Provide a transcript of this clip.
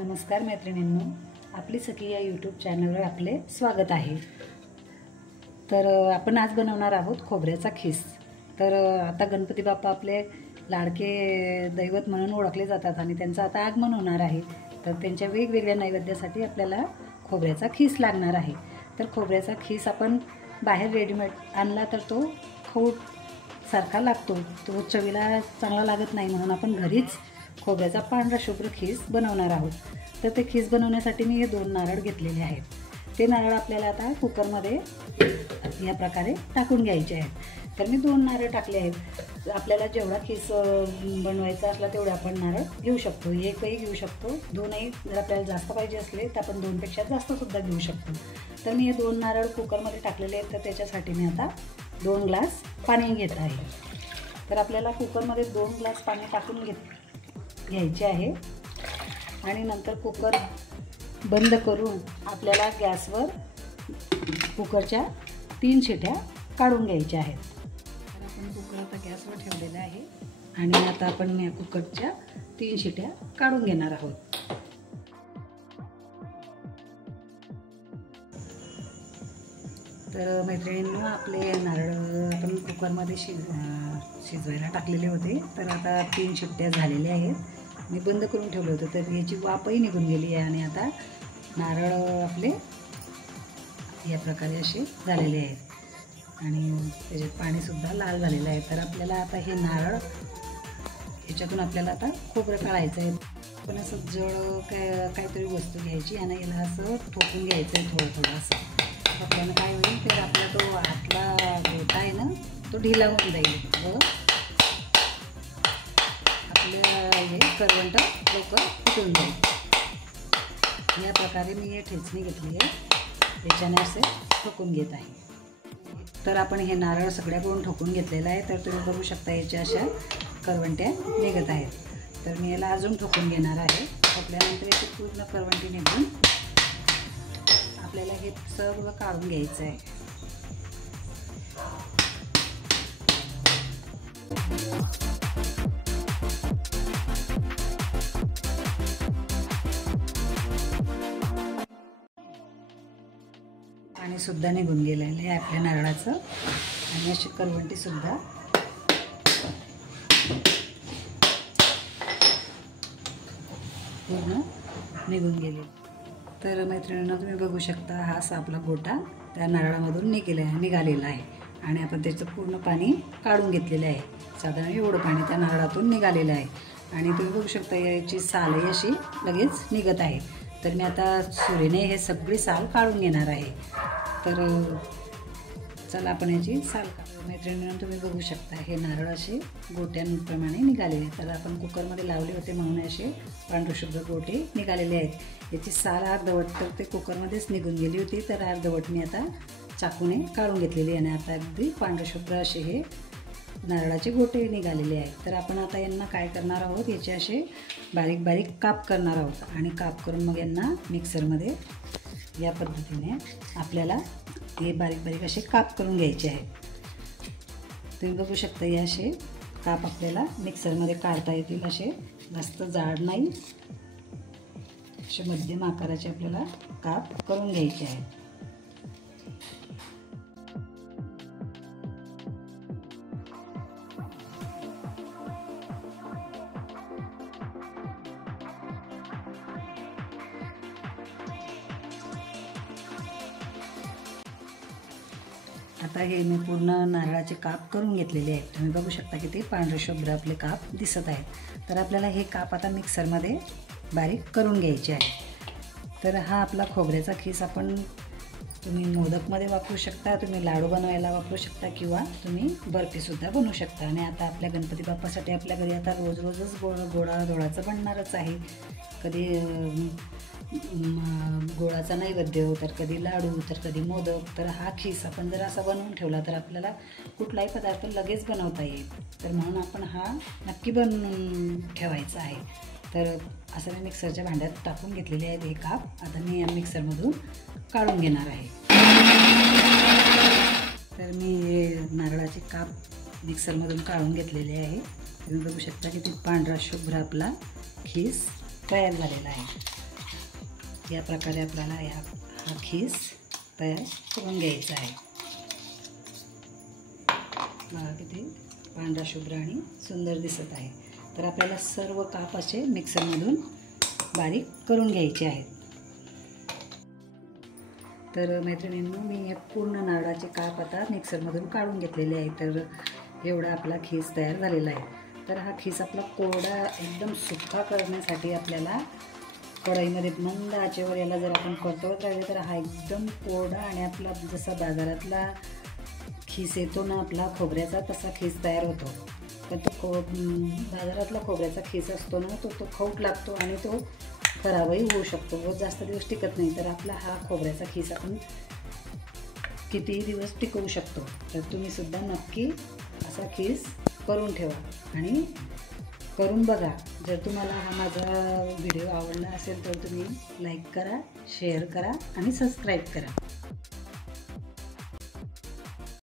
नमस्कार मैत्रिणींनो, आपली सखी या यूट्यूब चॅनलवर आपले स्वागत आहे। तर आपण आज बनवणार आहोत खोबऱ्याचा खीस। तर आता गणपती बाप्पा आपले लाडके दैवत म्हणून ओळखले जातात आणि त्यांचं आता आगमन होणार आहे। तर त्यांच्या वेगवेगळ्या नैवेद्यासाठी आपल्याला खोबऱ्याचा खीस लागणार आहे। तर खोबऱ्याचा खीस आपण बाहेर रेडीमेड आणला तर तो खौट सारखा लागतो, तो चवीला चांगला लागत नाही, म्हणून आपण घरीच खोबऱ्याचा पांढरा शुभ्र खीस बनवणार आहोत। तर ते खीस बनवण्यासाठी मी हे 2 नारळ घेतलेले आहेत। ते नारळ आपल्याला आता कुकरमध्ये या प्रकारे टाकून घ्यायचे आहेत। तर मी 2 नारळ टाकले आहेत। आपल्याला जेवढा खीस बनवायचा असला तेवढे आपण नारळ घेऊ शकतो, एकही घेऊ शकतो, 2ही जर आपल्याला जास्त पाहिजे असले तर आपण 2 पेक्षा जास्त सुद्धा घेऊ शकतो। तर मी हे 2 नारळ कुकरमध्ये टाकलेले आहेत। तर त्याच्यासाठी मी आता 2 ग्लास पाणी घेत आहे। तर आपल्याला कुकरमध्ये 2 ग्लास पाणी टाकून घ्यायचे आहे आणि नंतर कुकर बंद करून आपल्याला गॅसवर कुकरच्या 3 शिट्या काढून घ्यायच्या आहेत। तर आपण कुकर आता गॅसवर ठेवलेला आहे आणि आता आपण या कुकरच्या 3 शिट्या काढून घेणार आहोत। तर मैत्रिणींनो, आपले नारळ आपण कुकरमध्ये शिजवायला टाकलेले होते। तर आता 3 शिट्ट्या झालेल्या आहेत। मी बंद करून ठेवलं होतं, तर याची वाफही निघून गेली आहे आणि आता नारळ आपले या प्रकारे असे झालेले आहेत आणि त्याच्यात पाणीसुद्धा लाल झालेलं आहे। तर आपल्याला आता हे नारळ याच्यातून आपल्याला आता खोबरं काढायचं आहे। पण असं जड काहीतरी वस्तू घ्यायची आणि याला असं ठोकून घ्यायचं आहे थोडं थोडं असं। आपल्याला काय होईल, तर आपला तो आतला गोटा आहे ना, तो ढिला होऊन जाईल व आपलं हे करवंट लवकर फुटून जाईल। या प्रकारे मी हे ठेचणी घेतली आहे, त्याच्याने असे ठोकून घेत आहे। तर आपण हे नारळ सगळ्याकडून ठोकून घेतलेलं आहे। तर तुम्ही बघू शकता याच्या अशा करवंट्या निघत आहेत। तर मी याला अजून ठोकून घेणार आहे। ठोकल्यानंतर याची पूर्ण करवंटी निघून आपल्याला हे सर्व काढून घ्यायचं आहे। पाणी सुद्धा निघून गेलेलं आहे आपल्या नारळाचं आणि अशी करवंटी सुद्धा पूर्ण निघून गेली। तर मैत्रिणींनो, तुम्ही बघू शकता हा असा आपला गोटा त्या नारळामधून निघालेला आहे आणि आपण त्याचं पूर्ण पाणी काढून घेतलेलं आहे। साधारण एवढं पाणी त्या नारळातून निघालेलं आहे आणि तुम्ही बघू शकता याची सालही अशी लगेच निघत आहे। तर मी आता सुरीने हे सगळी साल काढून घेणार आहे। तर चला आपण याची साल काढू। मैत्रिणींनो, तुम्ही बघू शकता हे नारळ असे गोट्यांप्रमाणे निघालेले आहेत। तर आपण कुकरमध्ये लावले होते म्हणून असे पांढरशुभ्र गोटे निघालेले आहेत। याची साल अर्धवट तर ते कुकरमध्येच निघून गेली होती, तर अर्धवट मी आता चाकूने काढून घेतलेली आणि आता अगदी पांढरशुभ्र असे हे नारळाचे गोटे निघालेले आहेत। तर आपण आता यांना काय करणार आहोत, याचे असे बारीक बारीक काप करणार आहोत आणि काप करून मग यांना मिक्सरमध्ये या पद्धतीने आपल्याला हे बारीक बारीक असे काप करून घ्यायचे आहेत। तुम्ही बघू शकता हे असे काप आपल्याला मिक्सरमध्ये काढता येतील, असे जास्त जाड नाही, असे मध्यम आकाराचे आपल्याला काप करून घ्यायचे आहेत। आता हे मी पूर्ण नारळाचे काप करून घेतलेले आहेत। तुम्ही बघू शकता की ते पांढरे शुभ्र आपले काप दिसत आहेत। तर आपल्याला हे काप आता मिक्सरमध्ये बारीक करून घ्यायचे आहे। तर हा आपला खोबऱ्याचा खीस आपण तुम्ही मोदकमध्ये वापरू शकता, तुम्ही लाडू बनवायला वापरू शकता किंवा तुम्ही बर्फीसुद्धा बनवू शकता। आणि आता आपल्या गणपती बाप्पासाठी आपल्या घरी आता रोज रोजच गोडाचं बनणारच आहे। कधी गोडाचा नैवेद्य, तर कधी लाडू, तर कधी मोदक। तर हा खीस आपण जर असा बनवून ठेवला तर आपल्याला कुठलाही पदार्थ लगेच बनवता येईल। तर म्हणून आपण हा नक्की बनवून ठेवायचा आहे। तर असं मी मिक्सरच्या भांड्यात टाकून घेतलेले आहेत हे काप। आता मी या मिक्सरमधून काढून घेणार आहे। तर मी हे नारळाचे काप मिक्सरमधून काढून घेतलेले आहे। तुम्ही बघू शकता की ते पांढरा शुभ्र आपला खीस तयार झालेला आहे। या प्रकारे आपल्याला हा खीस तयार करून घ्यायचा आहे. बघा किती पांढरा शुभ्र आणि सुंदर दिसत आहे. तर आपल्याला सर्व काप असे मिक्सरमधून बारीक करून घ्यायचे आहेत. तर मैत्रिणींनो, मी हे पूर्ण नारळाचे काप आता मिक्सरमधून काढून घेतलेले आहे. तर एवढा आपला खीस तयार झालेला आहे. तर हा खीस आपला कोरडा एकदम सुक्का करण्यासाठी आपल्याला कढईमध्ये मंद आचेवर याला जर आपण परतवत राहिले तर हा एकदम कोरडा आणि आपला जसा बाजारातला खीस येतो ना आपला खोबऱ्याचा, तसा खीस तयार होतो. पण तो बाजारातला खोबऱ्याचा खीस असतो ना तो खौट लागतो आणि तो खराबही होऊ शकतो व जास्त दिवस टिकत नाही. तर आपला हा खोबऱ्याचा खीस आपण कितीही दिवस टिकवू शकतो. तर तुम्ही सुद्धा नक्की असा खीस करून ठेवा आणि करून बघा. जर तुम्हाला हा माझा व्हिडिओ आवडला असेल तर तुम्ही लाईक करा, शेअर करा आणि सबस्क्राईब करा.